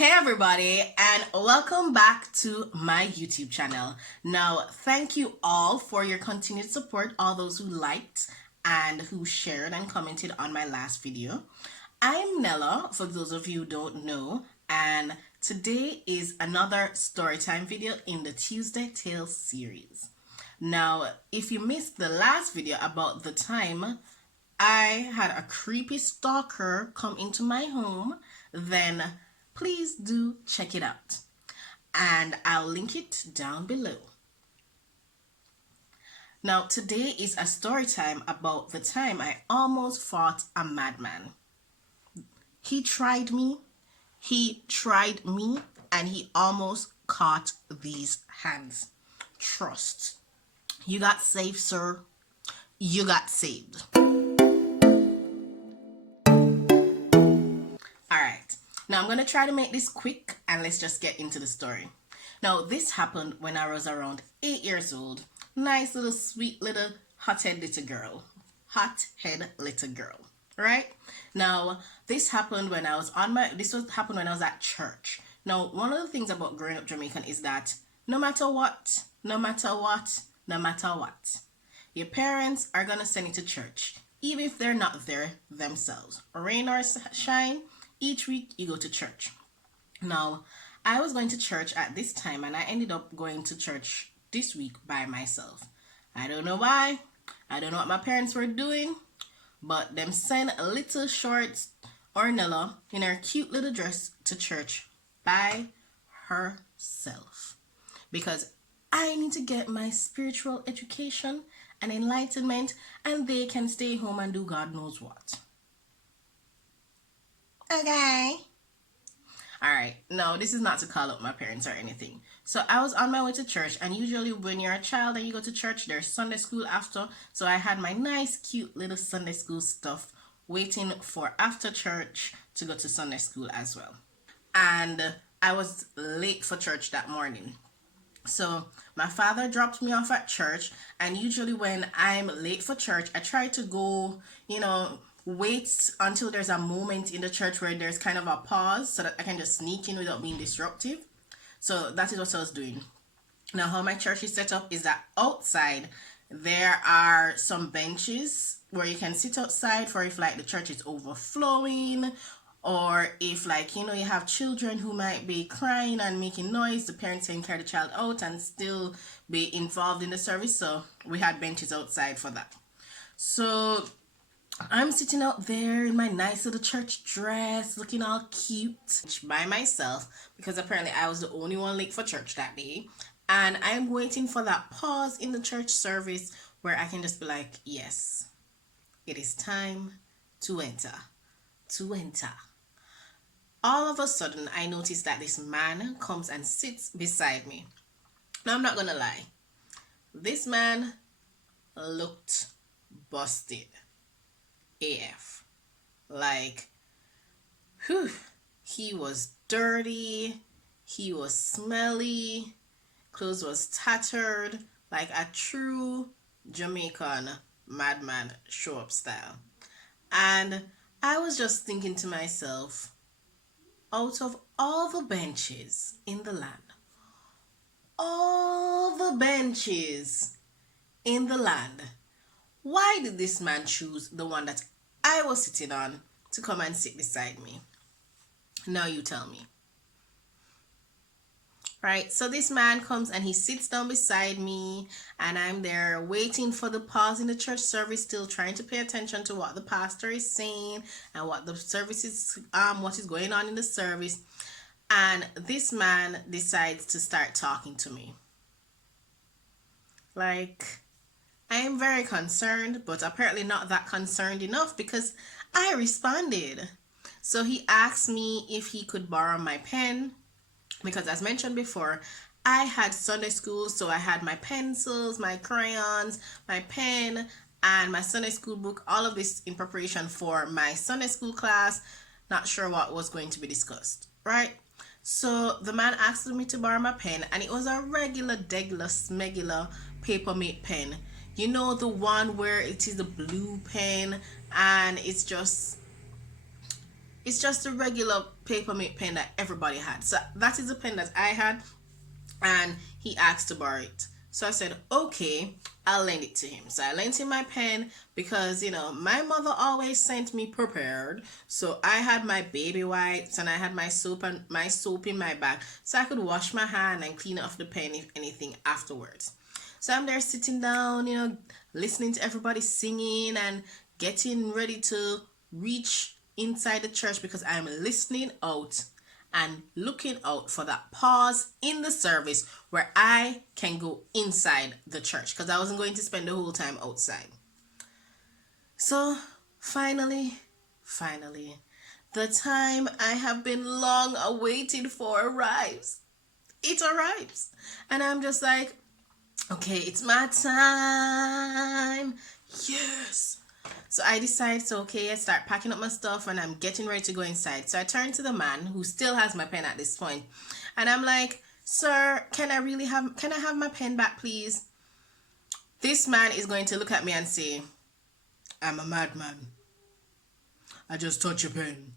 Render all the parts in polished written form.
Hey everybody, and welcome back to my YouTube channel. Now, thank you all for your continued support, all those who liked and who shared and commented on my last video. I'm Nella, for those of you who don't know, and today is another Storytime video in the Tuesday Tales series. Now, if you missed the last video about the time I had a creepy stalker come into my home, then please do check it out. And I'll link it down below. Now, today is a story time about the time I almost fought a madman. He tried me, and he almost caught these hands. Trust. You got saved, sir. You got saved. Alright, now I'm going to try to make this quick and let's just get into the story. Now, this happened when I was around 8 years old. Nice little, sweet little, hot-head little girl. Right? Now, this happened when I was happened when I was at church. Now, one of the things about growing up Jamaican is that no matter what, your parents are going to send you to church, even if they're not there themselves. Rain or shine, each week you go to church. Now, I was going to church at this time and I ended up going to church this week by myself. I don't know why. I don't know what my parents were doing, but them sent a little short Ornella in her cute little dress to church by herself. Because I need to get my spiritual education and enlightenment, and they can stay home and do God knows what. Okay. Alright, no, this is not to call up my parents or anything. So I was on my way to church, and usually when you're a child and you go to church, there's Sunday school after. So I had my nice, cute little Sunday school stuff waiting for after church to go to Sunday school as well. And I was late for church that morning. So my father dropped me off at church, and usually when I'm late for church, I try to go, wait until there's a moment in the church where there's kind of a pause so that I can just sneak in without being disruptive. So that is what I was doing. Now, how my church is set up is that outside there are some benches where you can sit outside for if the church is overflowing, or if you have children who might be crying and making noise, the parents can carry the child out and still be involved in the service. So we had benches outside for that. So I'm sitting out there in my nice little church dress, looking all cute by myself, because apparently I was the only one late for church that day. And I'm waiting for that pause in the church service where I can just be like, yes, it is time to enter. All of a sudden, I noticed that this man comes and sits beside me. Now, I'm not going to lie. This man looked busted. AF. He was dirty, he was smelly, clothes was tattered, like a true Jamaican madman show-up style. And I was just thinking to myself, out of all the benches in the land, why did this man choose the one that I was sitting on to come and sit beside me? Now you tell me. Right, so this man comes and he sits down beside me, and I'm there waiting for the pause in the church service, still trying to pay attention to what the pastor is saying and what the service is, what is going on in the service. And this man decides to start talking to me. I am very concerned, but apparently not that concerned enough, because I responded. So he asked me if he could borrow my pen, because as mentioned before, I had Sunday school, so I had my pencils, my crayons, my pen, and my Sunday school book, all of this in preparation for my Sunday school class. Not sure what was going to be discussed, right? So the man asked me to borrow my pen, and it was a regular, smegular Papermate pen. You know, the one where it is a blue pen and it's just a regular papermate pen that everybody had. So that is the pen that I had, and he asked to borrow it. So I said, okay, I'll lend it to him. So I lent him my pen because, my mother always sent me prepared. So I had my baby wipes and I had my soap in my bag, so I could wash my hand and clean off the pen if anything afterwards. So I'm there sitting down, listening to everybody singing and getting ready to reach inside the church because I'm listening out and looking out for that pause in the service where I can go inside the church because I wasn't going to spend the whole time outside. So finally, the time I have been long awaiting for arrives. It arrives. And I'm just like, okay, it's my time. Yes. So I decide, I start packing up my stuff and I'm getting ready to go inside. So I turn to the man who still has my pen at this point, and I'm like, sir, can I have my pen back, please? This man is going to look at me and say, I'm a madman. I just touched your pen.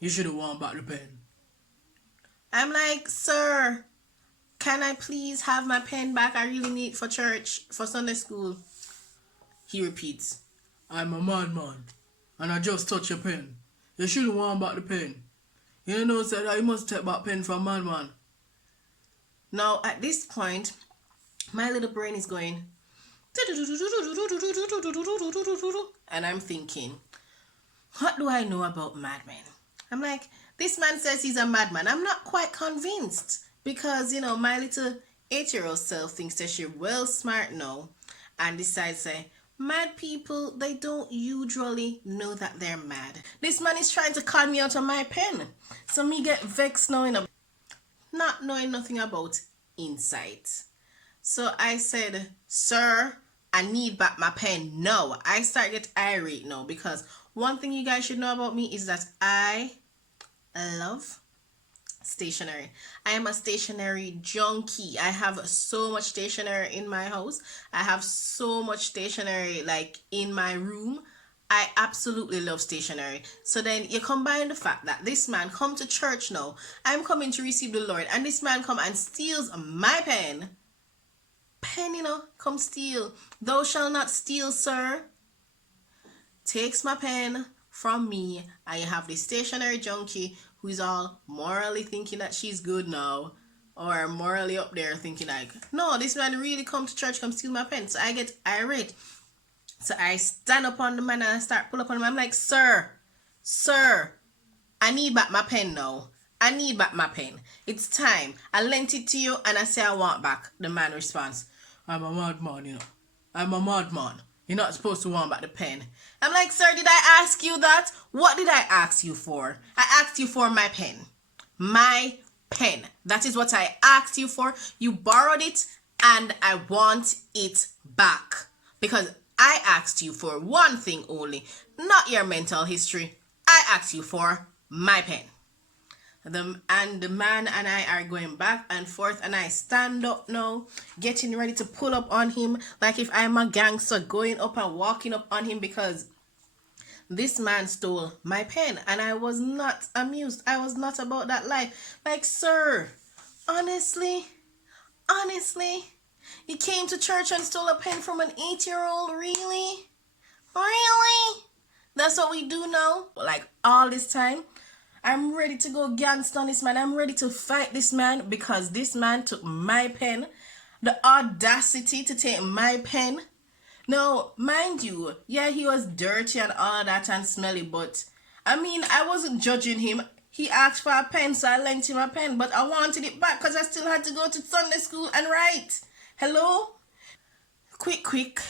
You should have worn back the pen. I'm like, sir, can I please have my pen back? I really need it for church, for Sunday school. He repeats, I'm a madman, and I just touched your pen. You shouldn't want back the pen. You know, said I must take back pen from madman. Now, at this point, my little brain is going, and I'm thinking, what do I know about madmen? I'm like, this man says he's a madman. I'm not quite convinced because, my little 8-year-old self thinks that she's well smart now and decides, say, mad people, they don't usually know that they're mad. This man is trying to con me out of my pen. So me get vexed not knowing nothing about insight. So I said, sir, I need back my pen. No, I start get irate now because one thing you guys should know about me is that I love stationery. I am a stationery junkie. I have so much stationery in my house. I have so much stationery in my room. I absolutely love stationery. So then you combine the fact that this man come to church now. I'm coming to receive the Lord, and this man come and steals my pen. Come steal. Thou shalt not steal, sir. Takes my pen from me, and you have this stationery junkie who's all morally thinking that she's good now, or morally up there thinking no, this man really come to church, come steal my pen. So I get irate. So I stand up on the man and I start pull up on him. I'm like, sir, I need back my pen now. I need back my pen. It's time. I lent it to you and I say I want back. The man responds, I'm a madman, I'm a madman. You're not supposed to want back the pen. I'm like, sir, did I ask you that? What did I ask you for? I asked you for my pen. My pen. That is what I asked you for. You borrowed it and I want it back. Because I asked you for one thing only, not your mental history. I asked you for my pen. And the man and I are going back and forth, and I stand up now, getting ready to pull up on him like if I'm a gangster, going up and walking up on him because this man stole my pen, and I was not amused. I was not about that life. Like, sir, honestly, you came to church and stole a pen from an 8-year-old? Really? That's what we do now? Like, all this time? I'm ready to go gangster on this man. I'm ready to fight this man because this man took my pen. The audacity to take my pen. Now, mind you, yeah, he was dirty and all that and smelly, but I wasn't judging him. He asked for a pen, so I lent him a pen, but I wanted it back because I still had to go to Sunday school and write. Hello? Quick.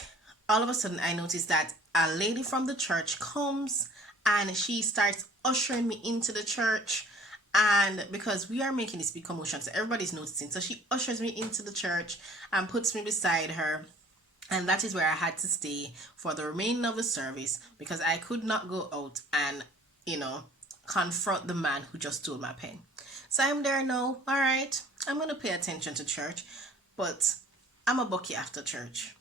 All of a sudden, I noticed that a lady from the church comes and she starts ushering me into the church, and because we are making this big commotion, so everybody's noticing, so she ushers me into the church and puts me beside her, and that is where I had to stay for the remainder of the service because I could not go out and confront the man who just stole my pen. So I'm there now. All right, I'm gonna pay attention to church, but I'm a bucky after church.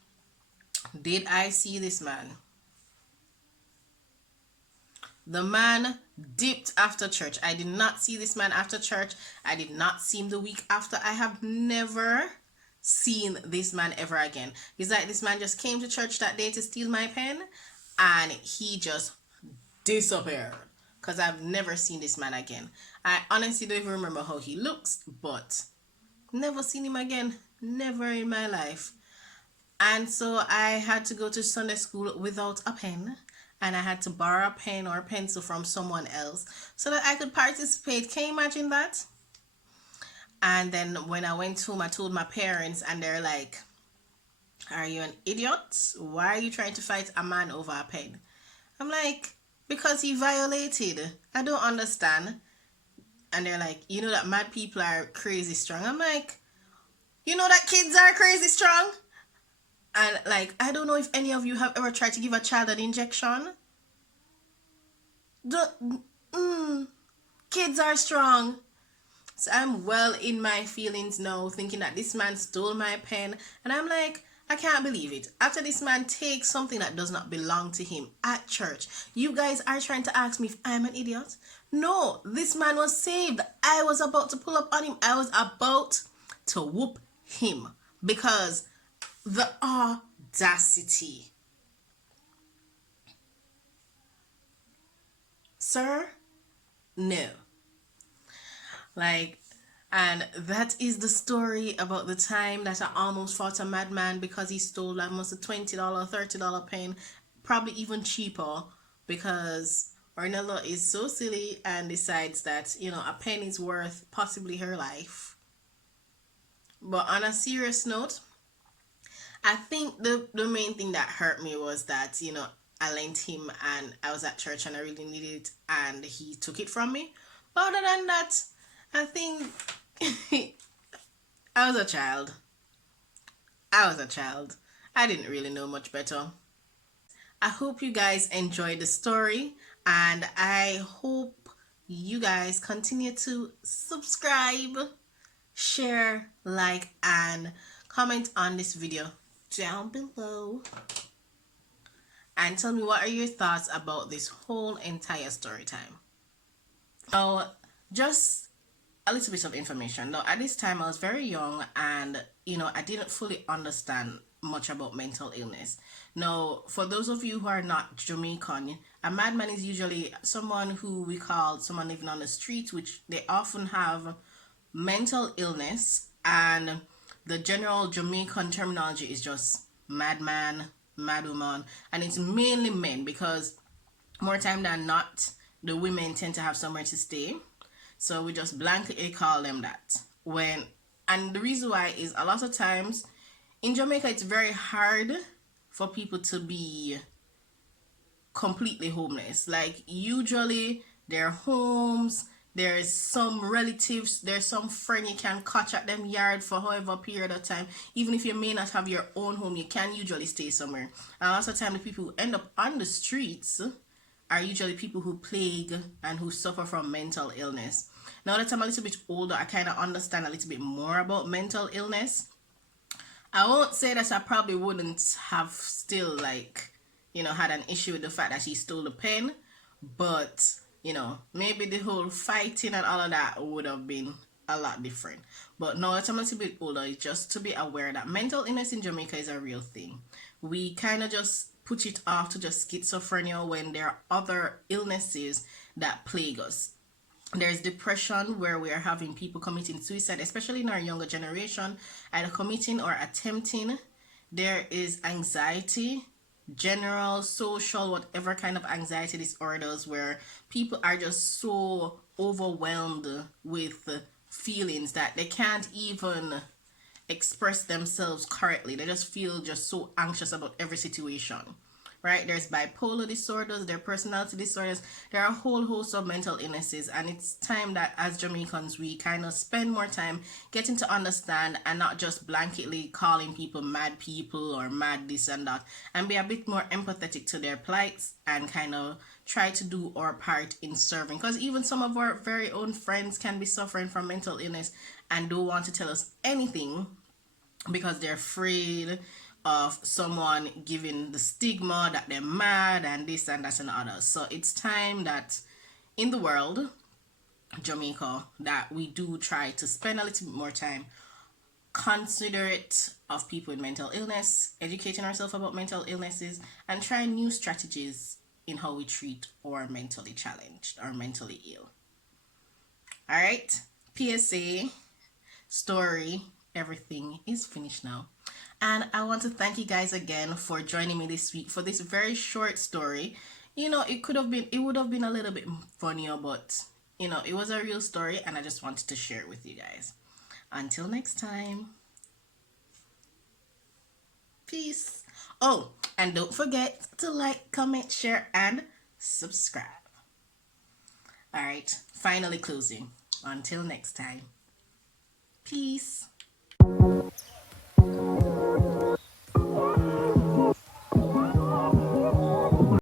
Did I see this man? The man dipped after church. I did not see this man after church. I did not see him the week after. I have never seen this man ever again. He's like, this man just came to church that day to steal my pen, and he just disappeared. Because I've never seen this man again. I honestly don't even remember how he looks, but never seen him again. Never in my life. And so I had to go to Sunday school without a pen. And I had to borrow a pen or a pencil from someone else so that I could participate. Can you imagine that? And then when I went home, I told my parents, and they're like, are you an idiot? Why are you trying to fight a man over a pen? I'm like, because he violated. I don't understand. And they're like, you know that mad people are crazy strong. I'm like, you know that kids are crazy strong? And like, I don't know if any of you have ever tried to give a child an injection. Kids are strong. So I'm well in my feelings now, thinking that this man stole my pen. And I'm like, I can't believe it. After this man takes something that does not belong to him at church, you guys are trying to ask me if I'm an idiot? No, this man was saved. I was about to pull up on him. I was about to whoop him because the audacity. Sir, no. Like, and that is the story about the time that I almost fought a madman because he stole almost a $20, $30 pen, probably even cheaper, because Ornella is so silly and decides that, you know, a pen is worth possibly her life. But on a serious note, I think the main thing that hurt me was that, you know, I lent him and I was at church and I really needed it and he took it from me. But other than that, I think I was a child. I didn't really know much better. I hope you guys enjoyed the story, and I hope you guys continue to subscribe, share, like, and comment on this video down below. And tell me, what are your thoughts about this whole entire story time? So, just a little bit of information. Now, at this time, I was very young and, you know, I didn't fully understand much about mental illness. Now, for those of you who are not Jamaican, a madman is usually someone who we call someone living on the street, which they often have mental illness, and the general Jamaican terminology is just madman, madwoman, and it's mainly men because more time than not, the women tend to have somewhere to stay. So we just blankly call them that. And the reason why is a lot of times in Jamaica, it's very hard for people to be completely homeless. Like, usually their homes, there's some relatives, there's some friend you can catch at them yard for however period of time. Even if you may not have your own home, you can usually stay somewhere. And lots of time, the people who end up on the streets are usually people who plague and who suffer from mental illness. Now that I'm a little bit older, I kind of understand a little bit more about mental illness. I won't say that I probably wouldn't have still, like, you know, had an issue with the fact that she stole the pen, but, you know, maybe the whole fighting and all of that would have been a lot different. But now that I'm a little bit older, it's just to be aware that mental illness in Jamaica is a real thing. We kind of just put it off to just schizophrenia when there are other illnesses that plague us. There's depression, where we are having people committing suicide, especially in our younger generation, either committing or attempting. There is anxiety, general, social, whatever kind of anxiety disorders, where people are just so overwhelmed with feelings that they can't even express themselves correctly. They just feel just so anxious about every situation. Right? There's bipolar disorders, there are personality disorders, there are a whole host of mental illnesses, and it's time that as Jamaicans we kind of spend more time getting to understand and not just blanketly calling people mad people or mad this and that, and be a bit more empathetic to their plights and kind of try to do our part in serving, because even some of our very own friends can be suffering from mental illness and don't want to tell us anything because they're afraid of someone giving the stigma that they're mad and this and that and others. So it's time that in the world, Jamaica, that we do try to spend a little bit more time considerate of people with mental illness, educating ourselves about mental illnesses, and trying new strategies in how we treat our mentally challenged or mentally ill. All right, PSA, story, everything is finished now. And I want to thank you guys again for joining me this week for this very short story. It would have been a little bit funnier, but it was a real story and I just wanted to share it with you guys. Until next time. Peace. Oh, and don't forget to like, comment, share, and subscribe. All right, finally closing. Until next time. Peace.